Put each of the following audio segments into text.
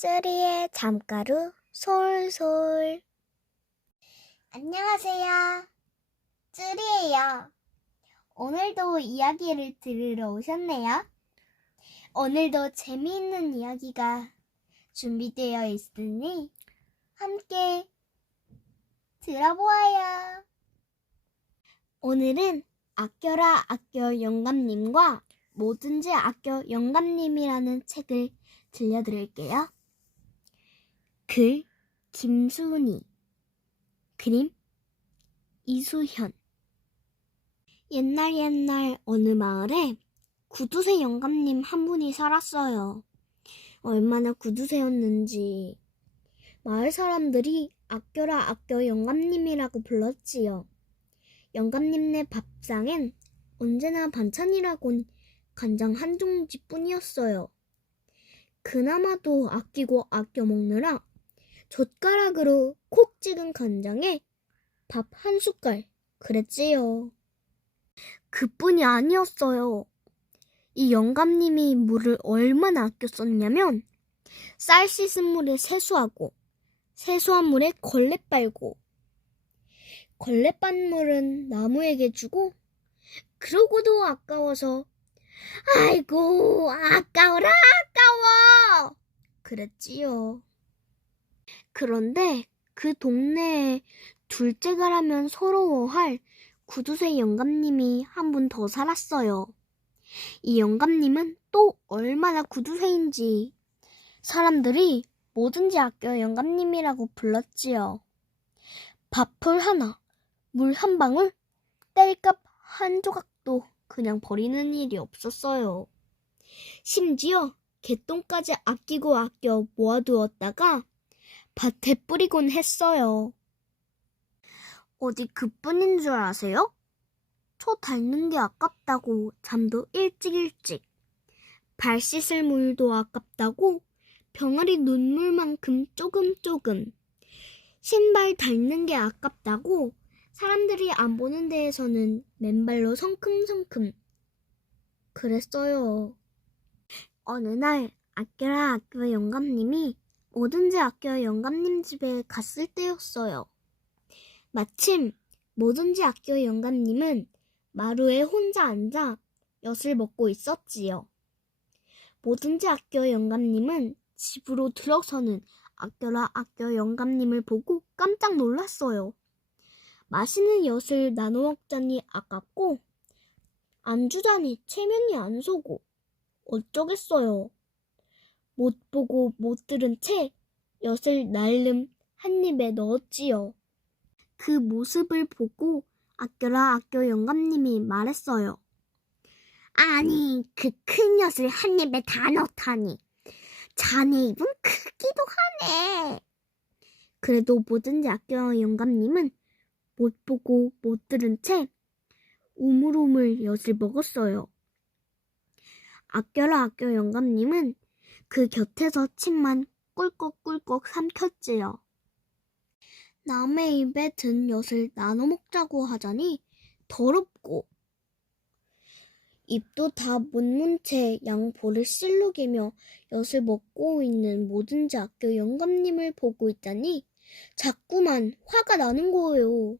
쯔리의 잠가루 솔솔. 안녕하세요. 쯔리예요. 오늘도 이야기를 들으러 오셨네요. 오늘도 재미있는 이야기가 준비되어 있으니 함께 들어보아요. 오늘은 아껴라 아껴 영감님과 뭐든지 아껴 영감님이라는 책을 들려드릴게요. 글 김수은이, 그림 이수현. 옛날 어느 마을에 구두쇠 영감님 한 분이 살았어요. 얼마나 구두쇠였는지 마을 사람들이 아껴라 아껴 영감님이라고 불렀지요. 영감님네 밥상엔 언제나 반찬이라곤 간장 한 종지뿐이었어요. 그나마도 아끼고 아껴 먹느라 젓가락으로 콕 찍은 간장에 밥 한 숟갈 그랬지요. 그뿐이 아니었어요. 이 영감님이 물을 얼마나 아껴 썼냐면 쌀 씻은 물에 세수하고 세수한 물에 걸레 빨고 걸레 빤 물은 나무에게 주고 그러고도 아까워서 아이고 아까워라 아까워 그랬지요. 그런데 그 동네에 둘째가라면 서러워할 구두쇠 영감님이 한 분 더 살았어요. 이 영감님은 또 얼마나 구두쇠인지 사람들이 뭐든지 아껴 영감님이라고 불렀지요. 밥풀 하나, 물 한 방울, 땔감 한 조각도 그냥 버리는 일이 없었어요. 심지어 개똥까지 아끼고 아껴 모아두었다가 밭에 뿌리곤 했어요. 어디 그뿐인 줄 아세요? 초 닳는 게 아깝다고 잠도 일찍, 발 씻을 물도 아깝다고 병아리 눈물만큼 조금, 신발 닳는 게 아깝다고 사람들이 안 보는 데에서는 맨발로 성큼성큼 그랬어요. 어느 날 아껴라 아껴 영감님이 뭐든지 아껴 영감님 집에 갔을 때였어요. 마침 뭐든지 아껴 영감님은 마루에 혼자 앉아 엿을 먹고 있었지요. 뭐든지 아껴 영감님은 집으로 들어서는 아껴라 아껴 영감님을 보고 깜짝 놀랐어요. 맛있는 엿을 나눠 먹자니 아깝고 안 주자니 체면이 안 서고 어쩌겠어요. 못 보고 못 들은 채 엿을 날름 한 입에 넣었지요. 그 모습을 보고 아껴라 아껴 영감님이 말했어요. 아니 그 큰 엿을 한 입에 다 넣다니 자네 입은 크기도 하네. 그래도 뭐든지 아껴 영감님은 못 보고 못 들은 채 우물우물 엿을 먹었어요. 아껴라 아껴 영감님은 그 곁에서 침만 꿀꺽꿀꺽 삼켰지요. 남의 입에 든 엿을 나눠 먹자고 하자니 더럽고 입도 다 못 문 채 양볼을 실룩이며 엿을 먹고 있는 뭐든지 아껴 영감님을 보고 있자니 자꾸만 화가 나는 거예요.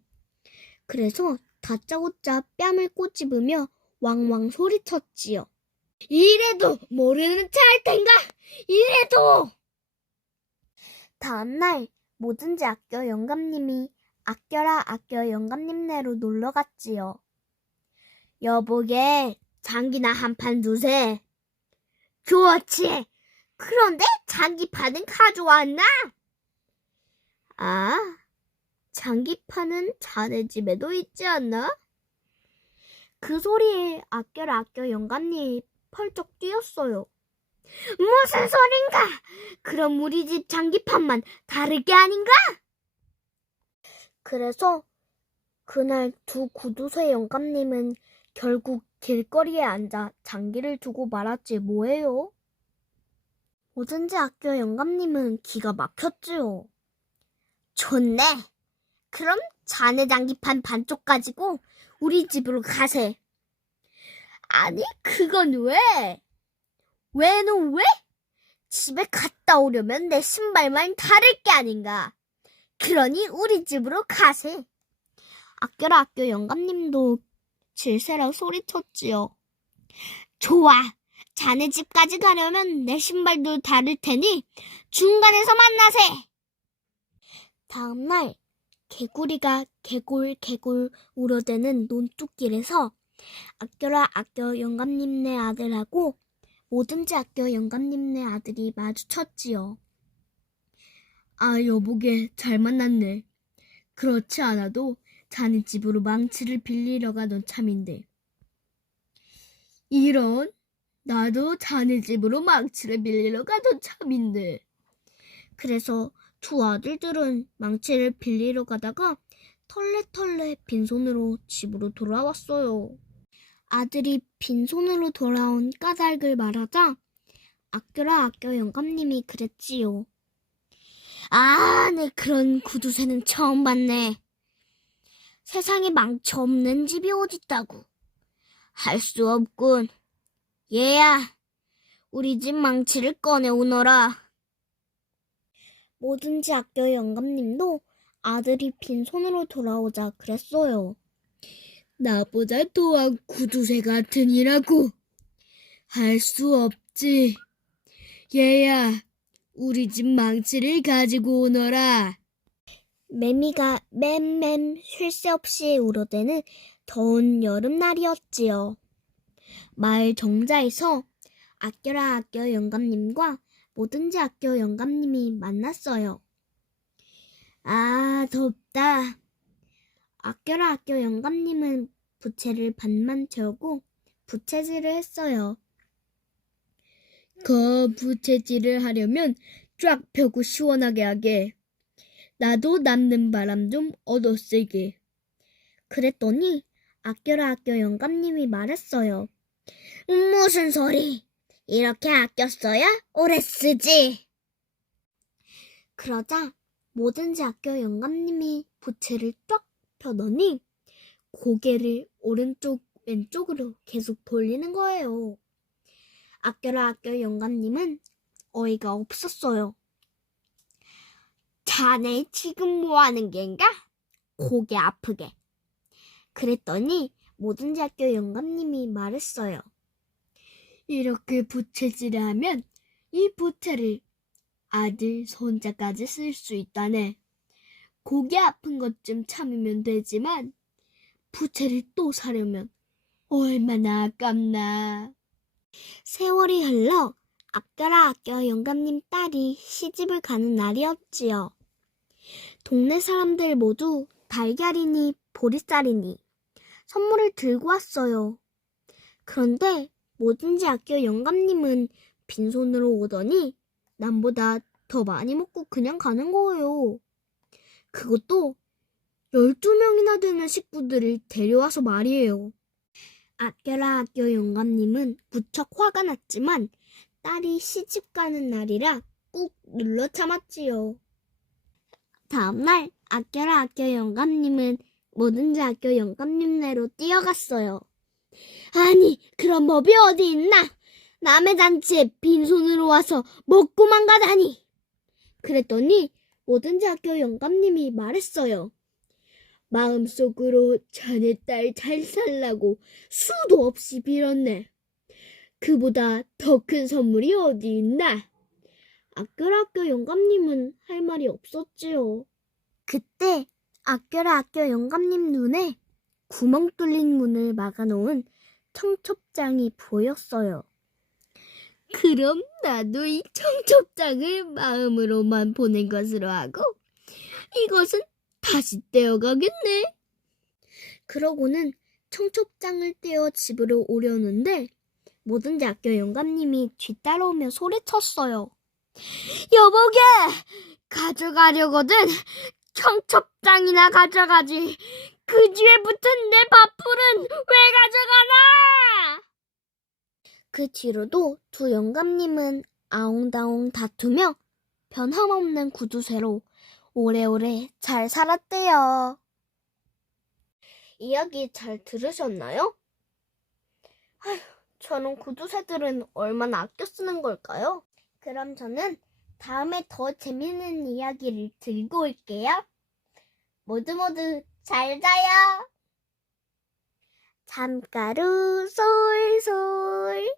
그래서 다짜고짜 뺨을 꼬집으며 왕왕 소리쳤지요. 이래도 모르는 체 할 텐가? 이래도! 다음날 뭐든지 아껴 영감님이 아껴라 아껴 영감님네로 놀러 갔지요. 여보게 장기나 한 판 두세. 좋지. 그런데 장기판은 가져왔나? 아, 장기판은 자네 집에도 있지 않나? 그 소리에 아껴라 아껴 영감님이 펄쩍 뛰었어요. 무슨 소린가? 그럼 우리 집 장기판만 다를 게 아닌가? 그래서 그날 두 구두쇠 영감님은 결국 길거리에 앉아 장기를 두고 말았지 뭐예요? 뭐든지 아껴 영감님은 기가 막혔지요. 좋네. 그럼 자네 장기판 반쪽 가지고 우리 집으로 가세. 아니 그건 왜? 왜는 왜? 집에 갔다 오려면 내 신발만 다를 게 아닌가. 그러니 우리 집으로 가세. 아껴라 아껴 영감님도 질세라 소리쳤지요. 좋아. 자네 집까지 가려면 내 신발도 다를 테니 중간에서 만나세. 다음날 개구리가 개굴개굴 울어대는 논뚝길에서 아껴라 아껴 영감님네 아들하고 뭐든지 아껴 영감님네 아들이 마주쳤지요. 아, 여보게 잘 만났네. 그렇지 않아도 자네 집으로 망치를 빌리러 가던 참인데. 이런, 나도 자네 집으로 망치를 빌리러 가던 참인데. 그래서 두 아들들은 망치를 빌리러 가다가 털레털레 빈손으로 집으로 돌아왔어요. 아들이 빈손으로 돌아온 까닭을 말하자 아껴라 아껴 영감님이 그랬지요. 아, 네 그런 구두쇠는 처음 봤네. 세상에 망치 없는 집이 어딨다고. 할 수 없군. 얘야, 우리 집 망치를 꺼내오너라. 뭐든지 아껴 영감님도 아들이 빈손으로 돌아오자 그랬어요. 나보다 더한 구두쇠 같은 이라고. 할 수 없지. 얘야, 우리 집 망치를 가지고 오너라. 매미가 맴맴 쉴 새 없이 울어대는 더운 여름날이었지요. 마을 정자에서 아껴라 아껴 영감님과 뭐든지 아껴 영감님이 만났어요. 아, 덥다. 아껴라 아껴 영감님은 부채를 반만 채우고 부채질을 했어요. 부채질을 하려면 쫙 펴고 시원하게 하게. 나도 남는 바람 좀 얻어쓰게. 그랬더니 아껴라 아껴 영감님이 말했어요. 무슨 소리? 이렇게 아꼈어야 오래 쓰지. 그러자 뭐든지 아껴 영감님이 부채를 쫙 펴더니 고개를 오른쪽 왼쪽으로 계속 돌리는 거예요. 아껴라 아껴 영감님은 어이가 없었어요. 자네 지금 뭐하는 겐가? 고개 아프게. 그랬더니 뭐든지 아껴 영감님이 말했어요. 이렇게 부채질을 하면 이 부채를 아들, 손자까지 쓸 수 있다네. 고개 아픈 것 좀 참으면 되지만 부채를 또 사려면 얼마나 아깝나. 세월이 흘러 아껴라 아껴 영감님 딸이 시집을 가는 날이었지요. 동네 사람들 모두 달걀이니 보리쌀이니 선물을 들고 왔어요. 그런데 뭐든지 아껴 영감님은 빈손으로 오더니 남보다 더 많이 먹고 그냥 가는 거예요. 그것도 12명이나 되는 식구들을 데려와서 말이에요. 아껴라 아껴 영감님은 무척 화가 났지만 딸이 시집 가는 날이라 꾹 눌러 참았지요. 다음날 아껴라 아껴 영감님은 뭐든지 아껴 영감님네로 뛰어갔어요. 아니, 그런 법이 어디 있나? 남의 잔치에 빈손으로 와서 먹고만 가다니. 그랬더니 뭐든지 아껴 영감님이 말했어요. 마음속으로 자네 딸 잘 살라고 수도 없이 빌었네. 그보다 더 큰 선물이 어디 있나? 아껴라 아껴 영감님은 할 말이 없었지요. 그때 아껴라 아껴 영감님 눈에 구멍 뚫린 문을 막아놓은 청첩장이 보였어요. 그럼 나도 이 청첩장을 마음으로만 보낸 것으로 하고 이것은 다시 떼어가겠네. 그러고는 청첩장을 떼어 집으로 오려는데 뭐든지 아껴 영감님이 뒤따라오며 소리쳤어요. 여보게, 가져가려거든 청첩장이나 가져가지. 그 뒤에 붙은 내 밥풀은 왜 가져가나? 그 뒤로도 두 영감님은 아웅다웅 다투며 변함없는 구두쇠로 오래오래 잘 살았대요. 이야기 잘 들으셨나요? 아휴, 저런 구두쇠들은 얼마나 아껴 쓰는 걸까요? 그럼 저는 다음에 더 재밌는 이야기를 들고 올게요. 모두 잘 자요. 잠가루 솔솔.